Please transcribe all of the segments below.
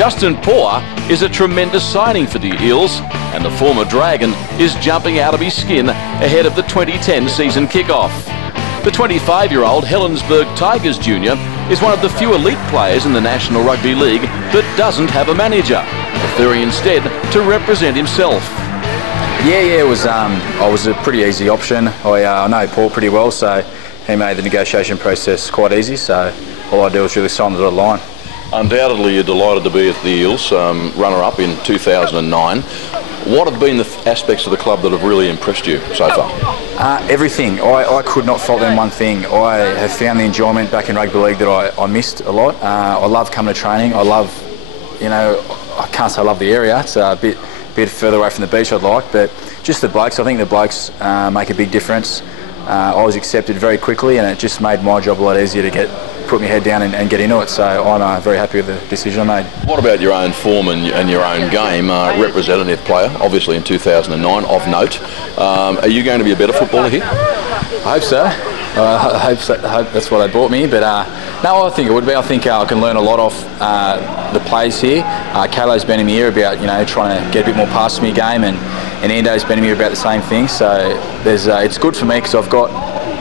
Justin Poor is a tremendous signing for the Eels, and the former Dragon is jumping out of his skin ahead of the 2010 season kickoff. The 25-year-old Helensburgh Tigers Junior is one of the few elite players in the National Rugby League that doesn't have a manager, preferring instead to represent himself. It was a pretty easy option. I know Paul pretty well, so he made the negotiation process quite easy, so all I did was really sign the dotted line. Undoubtedly you're delighted to be at the Eels, runner-up in 2009. What have been the aspects of the club that have really impressed you so far? Everything. I could not fault them one thing. I have found the enjoyment back in rugby league that I missed a lot. I love coming to training. I love, I can't say I love the area. It's a bit further away from the beach I'd like, but just the blokes. I think the blokes make a big difference. I was accepted very quickly, and it just made my job a lot easier to put my head down and get into it. So I'm very happy with the decision I made. What about your own form and your own game? Representative player, obviously in 2009, of note. Are you going to be a better footballer here? I hope so. I hope that's why they bought me. But no, I think it would be. I think I can learn a lot off the players here. Kalo's been in my ear about trying to get a bit more past me game, and Endo's been in my ear about the same thing. So it's good for me because I've got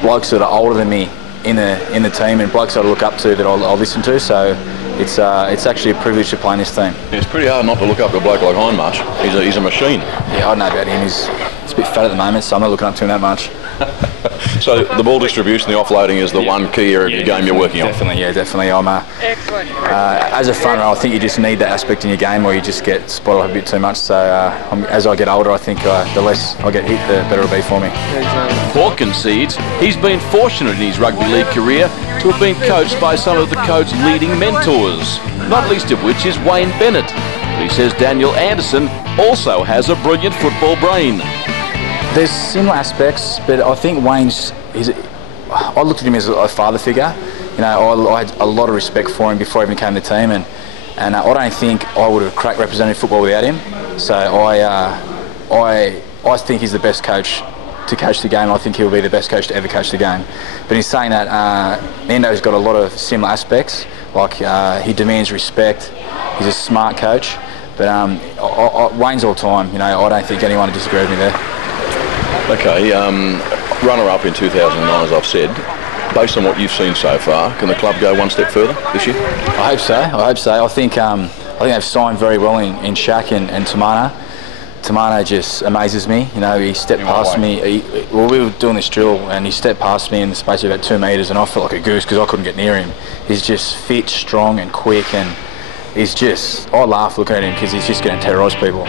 blokes that are older than me in the team, and blokes that I look up to that I'll listen to. So it's actually a privilege to play in this team. It's pretty hard not to look up to a bloke like Hindmarsh. He's a machine. Yeah, I don't know about him. He's a bit fat at the moment, so I'm not looking up to him that much. So the ball distribution, the offloading is the one key area of your game you're working on? Definitely. I'm as a front row, I think you just need that aspect in your game where you just get spotted off a bit too much. So as I get older, I think the less I get hit, the better it'll be for me. Paul concedes he's been fortunate in his rugby league career to have been coached by some of the code's leading mentors, not least of which is Wayne Bennett. But he says Daniel Anderson also has a brilliant football brain. There's similar aspects, but I think Wayne's. I looked at him as a father figure. I had a lot of respect for him before I even came to the team, and I don't think I would have cracked representative football without him. So I think he's the best coach to coach the game. I think he'll be the best coach to ever coach the game. But in saying that, Endo's got a lot of similar aspects. Like he demands respect. He's a smart coach. But Wayne's all time. I don't think anyone would disagree with me there. Okay, runner-up in 2009, as I've said. Based on what you've seen so far, can the club go one step further this year? I hope so. I think they've signed very well in Shaq and Tamana. Tamana just amazes me. He stepped past me. We were doing this drill, and he stepped past me in the space of about 2 metres, and I felt like a goose because I couldn't get near him. He's just fit, strong, and quick, and I laugh looking at him because he's just going to terrorise people.